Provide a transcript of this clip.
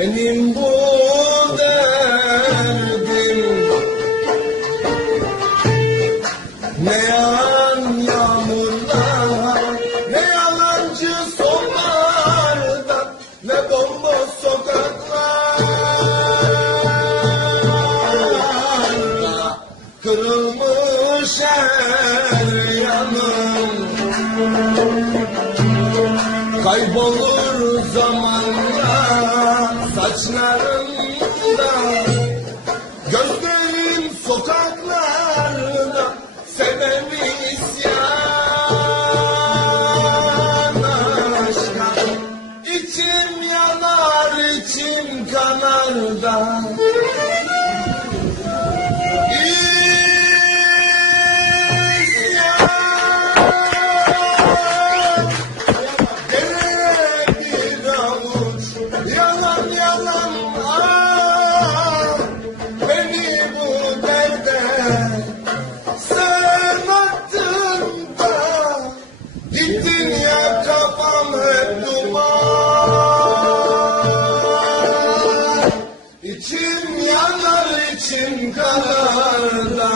Benim bu derdim Ne yağan yağmurlar Ne yalancı sonlarda Ne bomboş sokaklarda. Kırılmış her yanım Kaybolur zamanla saçlarımda. Gözlerim sokaklarda Sebebi isyan aşka İçim yanar içim kanar da Gittin ya kafamı duman. İçim yanar içim kanar da